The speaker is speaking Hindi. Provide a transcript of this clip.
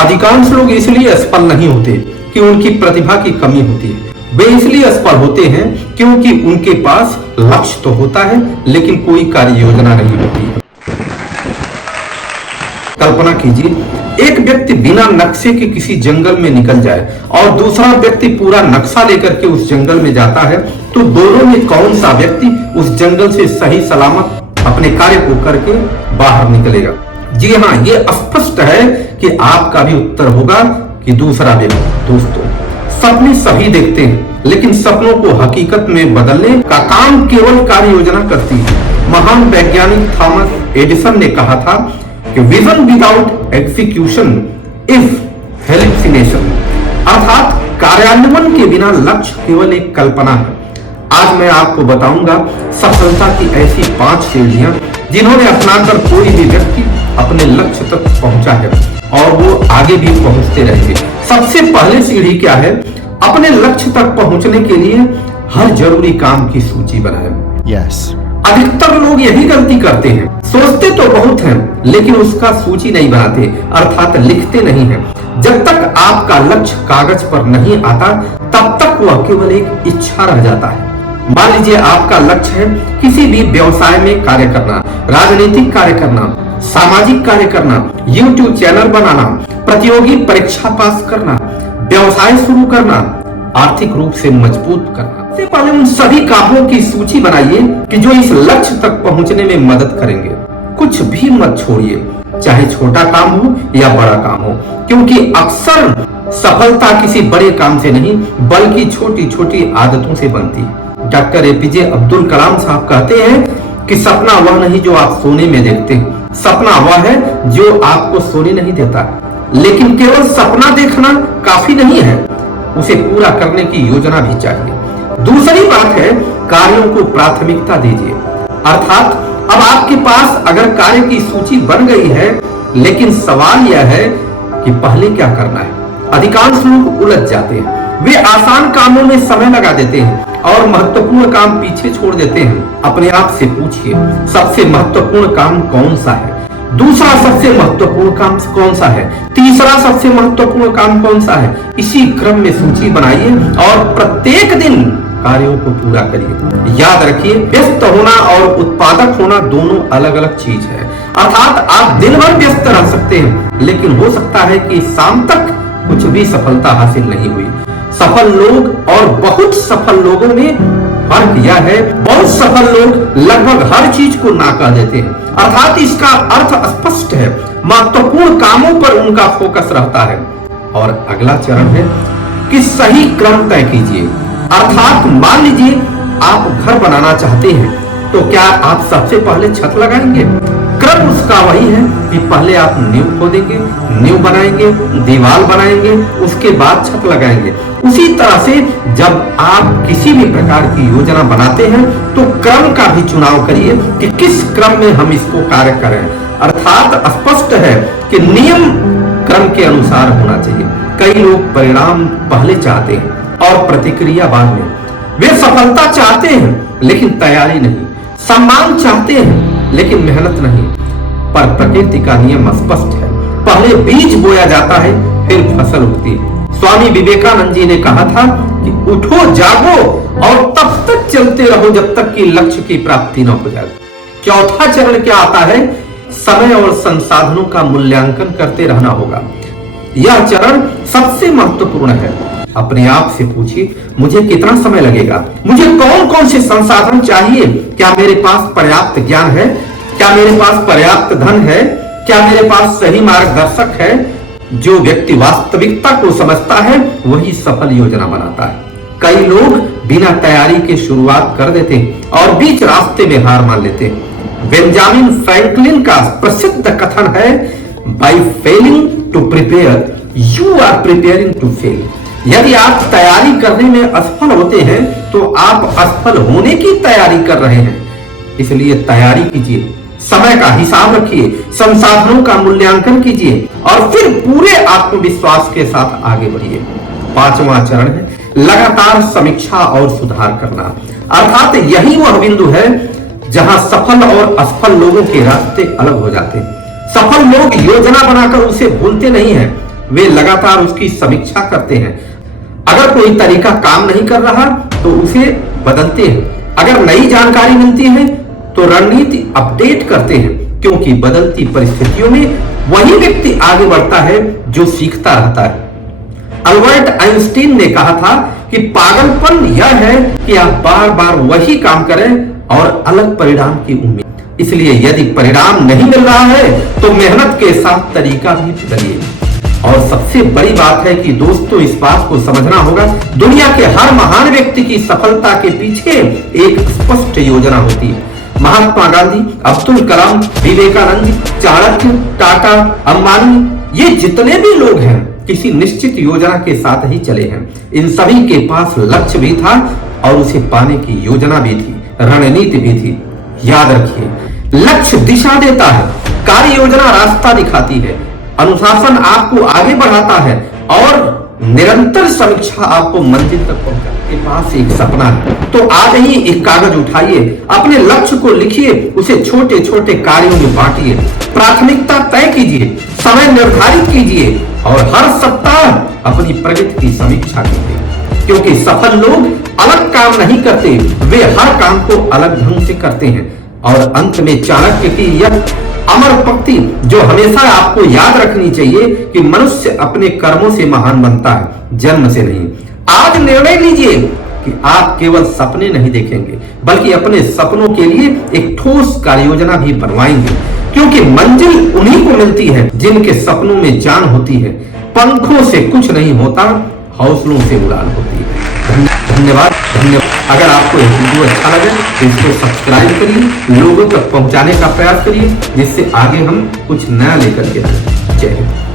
अधिकांश लोग इसलिए असफल नहीं होते कि उनकी प्रतिभा की कमी होती है, वे इसलिए असफल होते हैं क्योंकि उनके पास लक्ष्य तो होता है लेकिन कोई कार्य योजना नहीं होती है। कल्पना कीजिए, एक व्यक्ति बिना नक्शे के किसी जंगल में निकल जाए और दूसरा व्यक्ति पूरा नक्शा लेकर के उस जंगल में जाता है, तो दोनों में कौन सा व्यक्ति उस जंगल से सही सलामत अपने कार्य को करके बाहर निकलेगा? जी हाँ, ये स्पष्ट है कि आपका भी उत्तर होगा कि दूसरा व्यक्ति। दोस्तों, सपने सभी देखते हैं लेकिन सपनों को हकीकत में बदलने का काम केवल कार्य योजना करती है। महान वैज्ञानिक थॉमस एडिसन ने कहा था कि vision without execution is hallucination, अर्थात कार्यान्वयन के बिना लक्ष्य केवल एक कल्पना है। आज मैं आपको बताऊंगा सफलता की ऐसी 5 सीढ़ियां जिन्होंने अपनाकर कोई भी व्यक्ति अपने लक्ष्य तक पहुंचा है और वो आगे भी पहुंचते रहेंगे। सबसे पहले सीढ़ी क्या है? अपने लक्ष्य तक पहुंचने के लिए हर जरूरी काम की सूची बनाएं। अधिकतर लोग यही गलती करते हैं, सोचते तो बहुत हैं लेकिन उसका सूची नहीं बनाते, अर्थात लिखते नहीं हैं। जब तक आपका लक्ष्य कागज पर नहीं आता तब तक वह केवल एक इच्छा रह जाता है। मान लीजिए आपका लक्ष्य है किसी भी व्यवसाय में कार्य करना, राजनीतिक कार्य करना, सामाजिक कार्य करना, YouTube चैनल बनाना, प्रतियोगी परीक्षा पास करना, व्यवसाय शुरू करना, आर्थिक रूप से मजबूत करना। सबसे पहले उन सभी कामों की सूची बनाइए कि जो इस लक्ष्य तक पहुंचने में मदद करेंगे। कुछ भी मत छोड़िए, चाहे छोटा काम हो या बड़ा काम हो, क्योंकि अक्सर सफलता किसी बड़े काम से नहीं बल्कि छोटी छोटी आदतों से बनती है। डॉक्टर एपीजे अब्दुल कलाम साहब कहते हैं कि सपना वह नहीं जो आप सोने में देखते हैं, सपना वह है जो आपको सोने नहीं देता। लेकिन केवल सपना देखना काफी नहीं है, उसे पूरा करने की योजना भी चाहिए। दूसरी बात है, कार्यों को प्राथमिकता दीजिए, अर्थात अब आपके पास अगर कार्य की सूची बन गई है लेकिन सवाल यह है कि पहले क्या करना है। अधिकांश लोग उलझ जाते हैं, वे आसान कामों में समय लगा देते हैं और महत्वपूर्ण काम पीछे छोड़ देते हैं। अपने आप से पूछिए, सबसे महत्वपूर्ण काम कौन सा है? दूसरा सबसे महत्वपूर्ण काम कौन सा है? तीसरा सबसे महत्वपूर्ण काम कौन सा है? इसी क्रम में सूची बनाइए और प्रत्येक दिन कार्यों को पूरा करिए। याद रखिए, व्यस्त होना और उत्पादक होना दोनों अलग अलग चीज है। अर्थात आप दिन भर व्यस्त रह सकते हैं लेकिन हो सकता है कि शाम तक कुछ भी सफलता हासिल नहीं हुई। सफल लोग और बहुत सफल लोगों में फर्क यह है, बहुत सफल लोग लगभग हर चीज को ना कह देते हैं, अर्थात इसका अर्थ स्पष्ट है, महत्वपूर्ण कामों पर उनका फोकस रहता है। और अगला चरण है कि सही क्रम तय कीजिए, अर्थात मान लीजिए आप घर बनाना चाहते हैं तो क्या आप सबसे पहले छत लगाएंगे? क्रम उसका वही है कि पहले आप नींव खोदेंगे, नींव बनाएंगे, दीवार बनाएंगे, उसके बाद छत लगाएंगे। उसी तरह से जब आप किसी भी प्रकार की योजना बनाते हैं तो क्रम का भी चुनाव करिए कि किस क्रम में हम इसको कार्य करें। अर्थात स्पष्ट है कि नियम क्रम के अनुसार होना चाहिए। कई लोग परिणाम पहले चाहते हैं और प्रतिक्रिया बाद में। वे सफलता चाहते हैं लेकिन तैयारी नहीं, सम्मान चाहते हैं लेकिन मेहनत नहीं। पर प्रकृति का नियम स्पष्ट है, पहले बीज बोया जाता है फिर फसल उगती है। स्वामी विवेकानंद जी ने कहा था कि उठो जागो और तब तक चलते रहो जब तक कि लक्ष्य की प्राप्ति न हो जाए। चौथा चरण क्या आता है? समय और संसाधनों का मूल्यांकन करते रहना होगा। यह चरण सबसे महत्वपूर्ण है। अपने आप से पूछिए, मुझे कितना समय लगेगा? मुझे कौन कौन से संसाधन चाहिए? क्या मेरे पास पर्याप्त ज्ञान है? क्या मेरे पास पर्याप्त धन है? क्या मेरे पास सही मार्गदर्शक है? जो व्यक्ति वास्तविकता को समझता है वही सफल योजना बनाता है। कई लोग बिना तैयारी के शुरुआत कर देते हैं और बीच रास्ते में हार मान लेते हैं। बेंजामिन फ्रैंकलिन का प्रसिद्ध कथन है, by failing to prepare you are preparing to fail. यदि आप तैयारी करने में असफल होते हैं तो आप असफल होने की तैयारी कर रहे हैं। इसलिए तैयारी कीजिए, समय का हिसाब रखिए, संसाधनों का मूल्यांकन कीजिए और फिर पूरे आत्मविश्वास के साथ आगे बढ़िए। 5वां चरण है लगातार समीक्षा और सुधार करना। अर्थात यही वह बिंदु है जहां सफल और असफल लोगों के रास्ते अलग हो जाते हैं। सफल लोग योजना बनाकर उसे भूलते नहीं हैं, वे लगातार उसकी समीक्षा करते हैं। अगर कोई तरीका काम नहीं कर रहा तो उसे बदलते हैं। अगर नई जानकारी मिलती है तो रणनीति अपडेट करते हैं, क्योंकि बदलती परिस्थितियों में वही व्यक्ति आगे बढ़ता है जो सीखता रहता है। अल्बर्ट आइंस्टीन ने कहा था कि पागलपन यह है कि आप बार बार वही काम करें और अलग परिणाम की उम्मीद। इसलिए यदि परिणाम नहीं मिल रहा है तो मेहनत के साथ तरीका भी बदलिए। और सबसे बड़ी बात है कि दोस्तों, इस बात को समझना होगा, दुनिया के हर महान व्यक्ति की सफलता के पीछे एक स्पष्ट योजना होती है। महात्मा गांधी, अब्दुल कलाम, विवेकानंद, चाणक्य, टाटा, अंबानी, ये जितने भी लोग हैं किसी निश्चित योजना के साथ ही चले हैं। इन सभी के पास लक्ष्य भी था और उसे पाने की योजना भी थी, रणनीति भी थी। याद रखिए, लक्ष्य दिशा देता है, कार्य योजना रास्ता दिखाती है, अनुशासन आपको आगे बढ़ाता है और निरंतर समीक्षा आपको मंजिल तक पहुंचाने। के पास एक सपना है तो आज ही एक कागज उठाइए, अपने लक्ष्य को लिखिए, उसे छोटे छोटे कार्यों में बांटिए, प्राथमिकता तय कीजिए, समय निर्धारित कीजिए और हर सप्ताह अपनी प्रगति की समीक्षा कीजिए। क्योंकि सफल लोग अलग काम नहीं करते, वे हर काम को अलग ढंग से करते हैं। और अंत में चाणक्य की यह अमर पंक्ति जो हमेशा आपको याद रखनी चाहिए कि मनुष्य अपने कर्मों से महान बनता है, जन्म से नहीं। आज निर्णय लीजिए कि आप केवल सपने नहीं देखेंगे, बल्कि अपने सपनों के लिए एक ठोस कार्य योजना भी बनवाएंगे। क्योंकि मंजिल उन्हीं को मिलती है जिनके सपनों में जान होती है। पंखों से कुछ नहीं होता, हौसलों से उड़ान होती है। धन्यवाद। अगर आपको यह वीडियो अच्छा लगे तो इसको सब्सक्राइब करिए, लोगों तक पहुंचाने का प्रयास करिए, जिससे आगे हम कुछ नया लेकर के आए। जय हिंद।